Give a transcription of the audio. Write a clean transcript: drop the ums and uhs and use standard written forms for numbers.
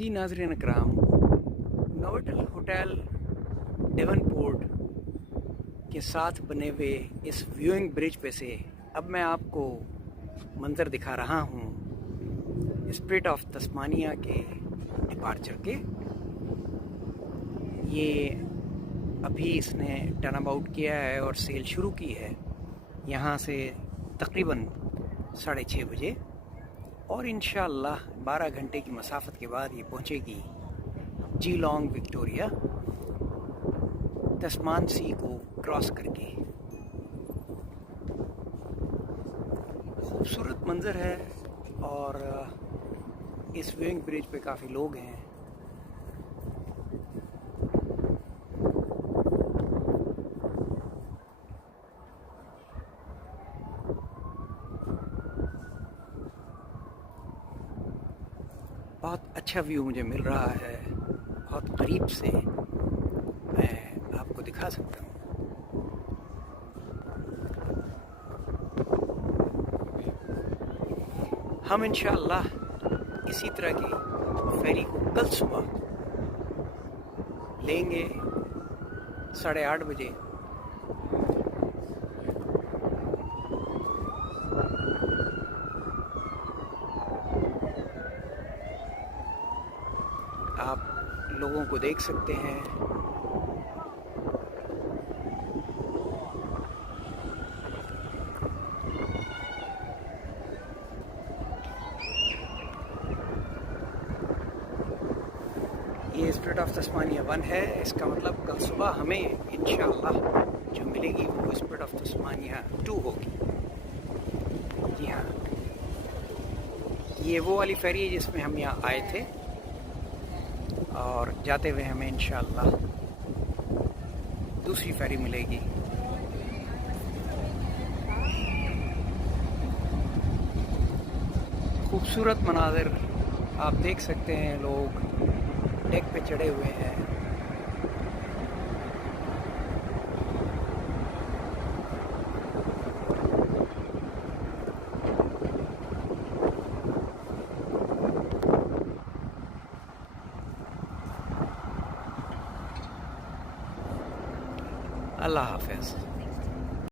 जी नाज़रीन कराम, Novotel hotel Davenport के साथ बने हुए इस व्यूइंग ब्रिज पे से अब मैं आपको मंज़र दिखा रहा हूँ स्पिरिट ऑफ तस्मानिया के डिपार्चर के। ये अभी इसने टर्न अबाउट किया है और सेल शुरू की है यहाँ से तकरीबन 6:30 बजे, और इंशाअल्लाह 12 घंटे की मसाफत के बाद ये पहुँचेगी जीलोंग विक्टोरिया तस्मान सी को क्रॉस करके। खूबसूरत मंज़र है और इस व्यूइंग ब्रिज पे काफ़ी लोग हैं। बहुत अच्छा व्यू मुझे मिल रहा है, बहुत करीब से मैं आपको दिखा सकता हूँ। हम इंशाअल्लाह इसी तरह की फेरी को कल सुबह लेंगे 8:30 बजे। आप लोगों को देख सकते हैं। ये स्पिरिट ऑफ तस्मानिया 1 है। इसका मतलब कल सुबह हमें इंशाअल्लाह जो मिलेगी वो स्पिरिट ऑफ तस्मानिया 2 होगी। जी हाँ, ये वो वाली फेरी है जिसमें हम यहाँ आए थे, और जाते हुए हमें इंशाअल्लाह दूसरी फेरी मिलेगी। खूबसूरत मनाज़िर आप देख सकते हैं, लोग डेक पे चढ़े हुए हैं। अल्लाह हाफ़िज़।